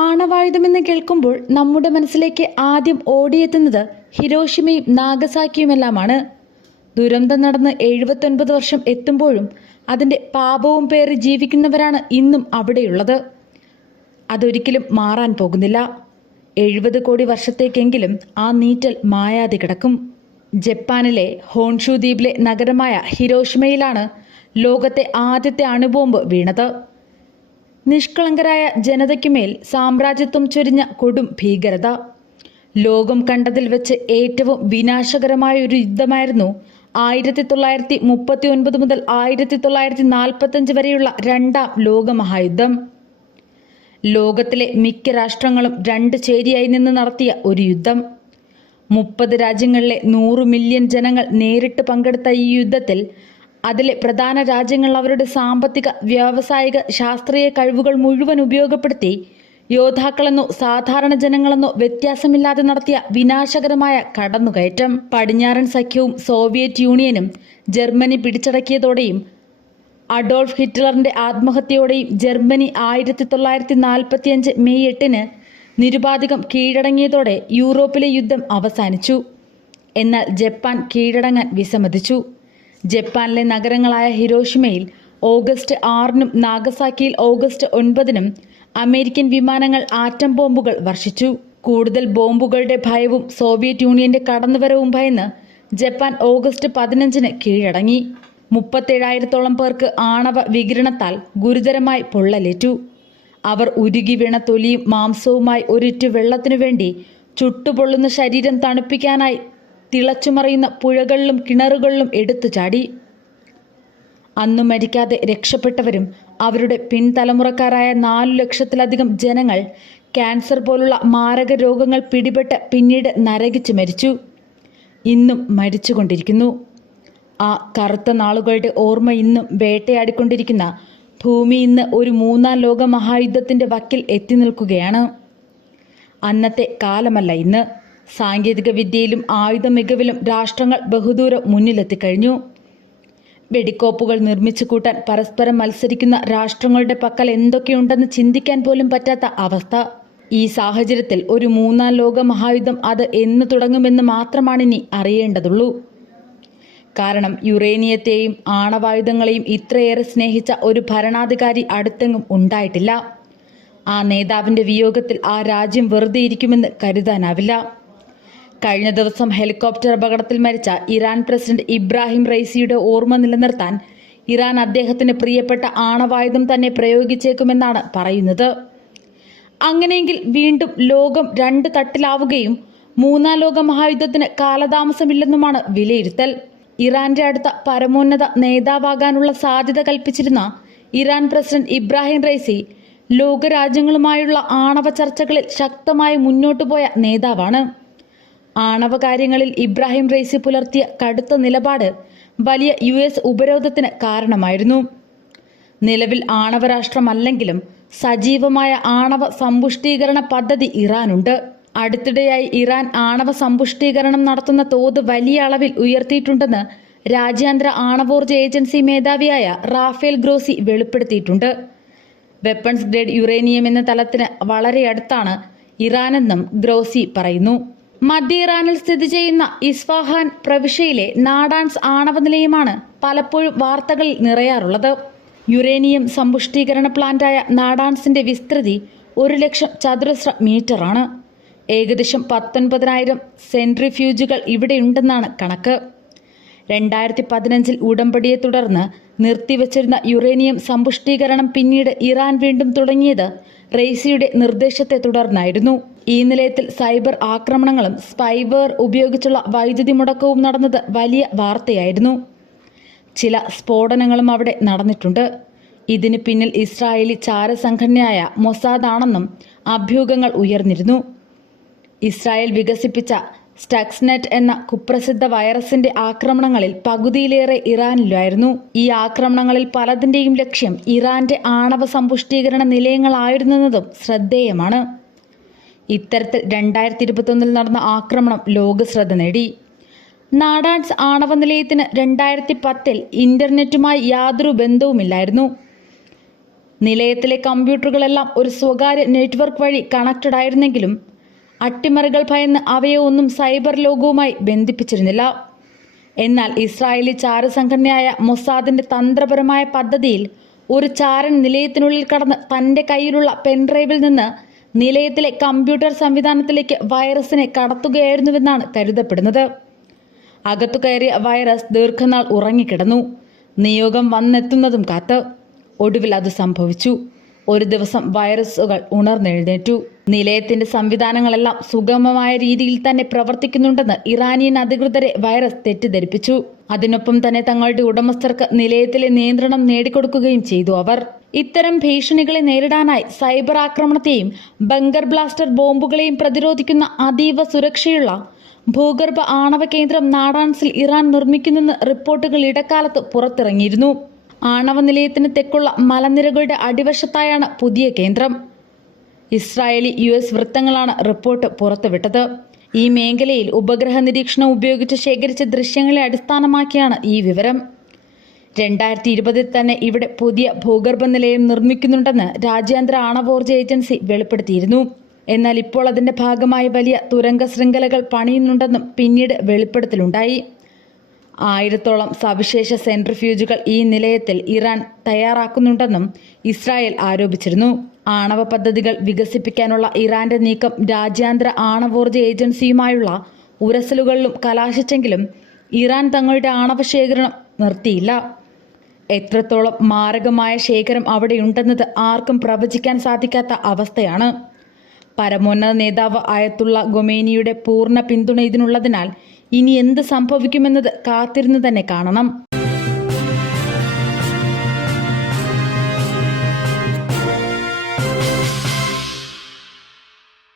ആണവായുധമെന്ന് കേൾക്കുമ്പോൾ നമ്മുടെ മനസ്സിലേക്ക് ആദ്യം ഓടിയെത്തുന്നത് ഹിരോഷിമയും നാഗസാക്കിയുമെല്ലാമാണ്. ദുരന്തം നടന്ന് 79 വർഷം എത്തുമ്പോഴും അതിൻ്റെ പാപവും പേറി ജീവിക്കുന്നവരാണ് ഇന്നും അവിടെയുള്ളത്. അതൊരിക്കലും മാറാൻ പോകുന്നില്ല. 70 കോടി വർഷത്തേക്കെങ്കിലും ആ നീറ്റൽ മായാതെ കിടക്കും. ജപ്പാനിലെ ഹോൺഷു ദ്വീപിലെ നഗരമായ ഹിരോഷിമയിലാണ് ലോകത്തെ ആദ്യത്തെ അണുബോംബ് വീണത്. നിഷ്കളങ്കരായ ജനതയ്ക്കുമേൽ സാമ്രാജ്യത്വം ചൊരിഞ്ഞ കൊടും ഭീകരത. ലോകം കണ്ടതിൽ വെച്ച് ഏറ്റവും വിനാശകരമായ ഒരു യുദ്ധമായിരുന്നു 1939 മുതൽ 1945 വരെയുള്ള രണ്ടാം ലോകമഹായുദ്ധം. ലോകത്തിലെ മിക്ക രാഷ്ട്രങ്ങളും രണ്ട് ചേരിയായി നിന്ന് നടത്തിയ ഒരു യുദ്ധം. 30 രാജ്യങ്ങളിലെ 100 മില്യൺ ജനങ്ങൾ നേരിട്ട് പങ്കെടുത്ത ഈ യുദ്ധത്തിൽ അതിലെ പ്രധാന രാജ്യങ്ങൾ അവരുടെ സാമ്പത്തിക, വ്യാവസായിക, ശാസ്ത്രീയ കഴിവുകൾ മുഴുവൻ ഉപയോഗപ്പെടുത്തി യോദ്ധാക്കളെന്നോ സാധാരണ ജനങ്ങളെന്നോ വ്യത്യാസമില്ലാതെ നടത്തിയ വിനാശകരമായ കടന്നുകയറ്റം. പടിഞ്ഞാറൻ സഖ്യവും സോവിയറ്റ് യൂണിയനും ജർമ്മനി പിടിച്ചടക്കിയതോടെയും അഡോൾഫ് ഹിറ്റ്ലറിന്റെ ആത്മഹത്യയോടെയും ജർമ്മനി 1945 മെയ് 8 നിരുപാധികം കീഴടങ്ങിയതോടെ യൂറോപ്പിലെ യുദ്ധം അവസാനിച്ചു. എന്നാൽ ജപ്പാൻ കീഴടങ്ങാൻ വിസമ്മതിച്ചു. ജപ്പാനിലെ നഗരങ്ങളായ ഹിരോഷിമയിൽ ഓഗസ്റ്റ് 6 നാഗസാക്കിയിൽ ഓഗസ്റ്റ് 9 അമേരിക്കൻ വിമാനങ്ങൾ ആറ്റം ബോംബുകൾ വർഷിച്ചു. കൂടുതൽ ബോംബുകളുടെ ഭയവും സോവിയറ്റ് യൂണിയന്റെ കടന്നുവരവും ഭയന്ന് ജപ്പാൻ ഓഗസ്റ്റ് 15 കീഴടങ്ങി. 37,000-ഓളം പേർക്ക് ആണവ വികിരണത്താൽ ഗുരുതരമായി പൊള്ളലേറ്റു. അവർ ഉരുകി വീണ തൊലിയും മാംസവുമായി ഒരിറ്റു വെള്ളത്തിനു വേണ്ടി ചുട്ടുപൊള്ളുന്ന ശരീരം തണുപ്പിക്കാനായി തിളച്ചുമറിയുന്ന പുഴകളിലും കിണറുകളിലും എടുത്തു ചാടി. അന്നു മരിക്കാതെ രക്ഷപ്പെട്ടവരും അവരുടെ പിൻതലമുറക്കാരായ 4 ലക്ഷത്തിലധികം ജനങ്ങൾ ക്യാൻസർ പോലുള്ള മാരക രോഗങ്ങൾ പിടിപെട്ട് പിന്നീട് നരകിച്ചു മരിച്ചു. ഇന്നും മരിച്ചുകൊണ്ടിരിക്കുന്നു. ആ കറുത്ത നാളുകളുടെ ഓർമ്മ ഇന്നും വേട്ടയാടിക്കൊണ്ടിരിക്കുന്ന ഭൂമി ഇന്ന് ഒരു 3ാം ലോക മഹായുദ്ധത്തിന്റെ വക്കിൽ എത്തി നിൽക്കുകയാണ്. അന്നത്തെ കാലമല്ല ഇന്ന്. സാങ്കേതിക വിദ്യയിലും ആയുധ മികവിലും രാഷ്ട്രങ്ങൾ ബഹുദൂരം മുന്നിലെത്തിക്കഴിഞ്ഞു. വെടിക്കോപ്പുകൾ നിർമ്മിച്ചു കൂട്ടാൻ പരസ്പരം മത്സരിക്കുന്ന രാഷ്ട്രങ്ങളുടെ പക്കൽ എന്തൊക്കെയുണ്ടെന്ന് ചിന്തിക്കാൻ പോലും പറ്റാത്ത അവസ്ഥ. ഈ സാഹചര്യത്തിൽ ഒരു 3ാം ലോക മഹായുദ്ധം അത് എന്ന് തുടങ്ങുമെന്ന് മാത്രമാണിനി അറിയേണ്ടതുള്ളൂ. കാരണം യുറേനിയത്തെയും ആണവായുധങ്ങളെയും ഇത്രയേറെ സ്നേഹിച്ച ഒരു ഭരണാധികാരി അടുത്തെങ്ങും ഉണ്ടായിട്ടില്ല. ആ നേതാവിന്റെ വിയോഗത്തിൽ ആ രാജ്യം വെറുതെ ഇരിക്കുമെന്ന് കരുതാനാവില്ല. കഴിഞ്ഞ ദിവസം ഹെലികോപ്റ്റർ അപകടത്തിൽ മരിച്ച ഇറാൻ പ്രസിഡന്റ് ഇബ്രാഹിം റൈസിയുടെ ഓർമ്മ നിലനിർത്താൻ ഇറാൻ അദ്ദേഹത്തിന് പ്രിയപ്പെട്ട ആണവായുധം തന്നെ പ്രയോഗിച്ചേക്കുമെന്നാണ് പറയുന്നത്. അങ്ങനെയെങ്കിൽ വീണ്ടും ലോകം 2 തട്ടിലാവുകയും 3ാം ലോക മഹായുദ്ധത്തിന് കാലതാമസമില്ലെന്നുമാണ് വിലയിരുത്തൽ. ഇറാന്റെ അടുത്ത പരമോന്നത നേതാവാകാനുള്ള സാധ്യത കൽപ്പിച്ചിരുന്ന ഇറാൻ പ്രസിഡന്റ് ഇബ്രാഹിം റൈസി ലോകരാജ്യങ്ങളുമായുള്ള ആണവ ചർച്ചകളിൽ ശക്തമായി മുന്നോട്ടു പോയ നേതാവാണ്. ആണവ കാര്യങ്ങളിൽ ഇബ്രാഹിം റൈസി പുലർത്തിയ കടുത്ത നിലപാട് വലിയ US ഉപരോധത്തിന് കാരണമായിരുന്നു. നിലവിൽ ആണവരാഷ്ട്രമല്ലെങ്കിലും സജീവമായ ആണവ സമ്പുഷ്ടീകരണ പദ്ധതി ഇറാനുണ്ട്. അടുത്തിടെയായി ഇറാൻ ആണവ സമ്പുഷ്ടീകരണം നടത്തുന്ന തോത് വലിയ അളവിൽ ഉയർത്തിയിട്ടുണ്ടെന്ന് രാജ്യാന്തര ആണവോർജ ഏജൻസി മേധാവിയായ റാഫേൽ ഗ്രോസി വെളിപ്പെടുത്തിയിട്ടുണ്ട്. വെപ്പൺസ് ഗ്രേഡ് യുറേനിയം എന്ന തലത്തിന് വളരെ അടുത്താണ് ഇറാനെന്നും ഗ്രോസി പറയുന്നു. മധ്യ ഇറാനിൽ സ്ഥിതി ചെയ്യുന്ന ഇസ്ഫഹാൻ പ്രവിശ്യയിലെ നാടാൻസ് ആണവ നിലയമാണ് പലപ്പോഴും വാർത്തകളിൽ നിറയാറുള്ളത്. യുറേനിയം സമ്പുഷ്ടീകരണ പ്ലാന്റായ നാടാൻസിന്റെ വിസ്തൃതി 1,00,000 ചതുരശ്ര മീറ്ററാണ്. ഏകദേശം 19,000 സെൻട്രിഫ്യൂജുകൾ ഇവിടെയുണ്ടെന്നാണ് കണക്ക്. 2015 ഉടമ്പടിയെ തുടർന്ന് നിർത്തിവച്ചിരുന്ന യുറേനിയം സമ്പുഷ്ടീകരണം പിന്നീട് ഇറാൻ വീണ്ടും തുടങ്ങിയത് റൈസിയുടെ നിർദ്ദേശത്തെ തുടർന്നായിരുന്നു. ഈ നിലയത്തിൽ സൈബർ ആക്രമണങ്ങളും സ്പൈവെയർ ഉപയോഗിച്ചുള്ള വൈദ്യുതി മുടക്കവും നടന്നത് വലിയ വാർത്തയായിരുന്നു. ചില സ്ഫോടനങ്ങളും അവിടെ നടന്നിട്ടുണ്ട്. ഇതിന് പിന്നിൽ ഇസ്രായേലി ചാരസംഘടനയായ മൊസാദ് ആണെന്നും അഭ്യൂഹങ്ങൾ ഉയർന്നിരുന്നു. ഇസ്രായേൽ വികസിപ്പിച്ച സ്റ്റക്സ്നെറ്റ് എന്ന കുപ്രസിദ്ധ വൈറസിന്റെ ആക്രമണങ്ങളിൽ പകുതിയിലേറെ ഇറാനിലായിരുന്നു. ഈ ആക്രമണങ്ങളിൽ പലതിന്റെയും ലക്ഷ്യം ഇറാന്റെ ആണവ സമ്പുഷ്ടീകരണ നിലയങ്ങളായിരുന്നതും ശ്രദ്ധേയമാണ്. ഇത്തരത്തിൽ 2021 നടന്ന ആക്രമണം ലോകശ്രദ്ധ നേടി. നാടാൻസ് ആണവ നിലയത്തിന് 2010 ഇന്റർനെറ്റുമായി യാതൊരു ബന്ധവുമില്ലായിരുന്നു. നിലയത്തിലെ കമ്പ്യൂട്ടറുകളെല്ലാം ഒരു സ്വകാര്യ നെറ്റ്വർക്ക് വഴി കണക്റ്റഡ് ആയിരുന്നെങ്കിലും അട്ടിമറികൾ ഭയന്ന് അവയെ ഒന്നും സൈബർ ലോകവുമായി ബന്ധിപ്പിച്ചിരുന്നില്ല. എന്നാൽ ഇസ്രായേലി ചാരസംഘടനയായ മൊസാദിന്റെ തന്ത്രപരമായ പദ്ധതിയിൽ ഒരു ചാരൻ നിലയത്തിനുള്ളിൽ കടന്ന് തന്റെ കയ്യിലുള്ള പെൻഡ്രൈവിൽ നിന്ന് നിലയത്തിലെ കമ്പ്യൂട്ടർ സംവിധാനത്തിലേക്ക് വൈറസിനെ കടത്തുകയായിരുന്നുവെന്നാണ് കരുതപ്പെടുന്നത്. അകത്തു കയറിയ വൈറസ് ദീർഘനാൾ ഉറങ്ങിക്കിടന്നു, നിയോഗം വന്നെത്തുന്നതും കാത്ത്. ഒടുവിൽ അത് സംഭവിച്ചു. ഒരു ദിവസം വൈറസുകൾ ഉണർന്നെഴുന്നേറ്റു. നിലയത്തിന്റെ സംവിധാനങ്ങളെല്ലാം സുഗമമായ രീതിയിൽ തന്നെ പ്രവർത്തിക്കുന്നുണ്ടെന്ന് ഇറാനിയൻ അധികൃതരെ വൈറസ് തെറ്റിദ്ധരിപ്പിച്ചു. അതിനൊപ്പം തന്നെ തങ്ങളുടെ ഉടമസ്ഥർക്ക് നിലയത്തിലെ നിയന്ത്രണം നേടിക്കൊടുക്കുകയും ചെയ്തു അവർ. ഇത്തരം ഭീഷണികളെ നേരിടാനായി സൈബർ ആക്രമണത്തെയും ബങ്കർ ബ്ലാസ്റ്റർ ബോംബുകളെയും പ്രതിരോധിക്കുന്ന അതീവ സുരക്ഷയുള്ള ഭൂഗർഭ ആണവ കേന്ദ്രം നാടാൻസിൽ ഇറാൻ നിർമ്മിക്കുന്നെന്ന് റിപ്പോർട്ടുകൾ ഇടക്കാലത്ത് പുറത്തിറങ്ങിയിരുന്നു. ആണവ നിലയത്തിന് തെക്കുള്ള മലനിരകളുടെ അടിവശത്തായാണ് പുതിയ കേന്ദ്രം. ഇസ്രായേലി US വൃത്തങ്ങളാണ് റിപ്പോർട്ട് പുറത്തുവിട്ടത്. ഈ മേഖലയിൽ ഉപഗ്രഹ നിരീക്ഷണം ഉപയോഗിച്ച് ശേഖരിച്ച ദൃശ്യങ്ങളെ അടിസ്ഥാനമാക്കിയാണ് ഈ വിവരം. 2020 തന്നെ ഇവിടെ പുതിയ ഭൂഗർഭ നിലയം നിർമ്മിക്കുന്നുണ്ടെന്ന് രാജ്യാന്തര ആണവോർജ ഏജൻസി വെളിപ്പെടുത്തിയിരുന്നു. എന്നാൽ ഇപ്പോൾ അതിന്റെ ഭാഗമായി വലിയ തുരങ്ക ശൃംഖലകൾ പണിയുന്നുണ്ടെന്നും പിന്നീട് വെളിപ്പെടുത്തലുണ്ടായി. 1000-ഓളം സവിശേഷ സെൻട്രിഫ്യൂജുകൾ ഈ നിലയത്തിൽ ഇറാൻ തയ്യാറാക്കുന്നുണ്ടെന്നും ഇസ്രായേൽ ആരോപിച്ചിരുന്നു. ആണവ പദ്ധതികൾ വികസിപ്പിക്കാനുള്ള ഇറാന്റെ നീക്കം രാജ്യാന്തര ആണവോർജ ഏജൻസിയുമായുള്ള ഉരസലുകളിലും കലാശിച്ചെങ്കിലും ഇറാൻ തങ്ങളുടെ ആണവ ശേഖരണം നിർത്തിയില്ല. എത്രത്തോളം മാരകമായ ശേഖരം അവിടെയുണ്ടെന്നത് ആർക്കും പ്രവചിക്കാൻ സാധിക്കാത്ത അവസ്ഥയാണ്. പരമോന്നത നേതാവ് അയത്തുള്ള ഖൊമേനിയുടെ പൂർണ്ണ പിന്തുണ ഇതിനുള്ളതിനാൽ ഇനി എന്ത് സംഭവിക്കുമെന്നത് കാത്തിരുന്ന് തന്നെ കാണണം.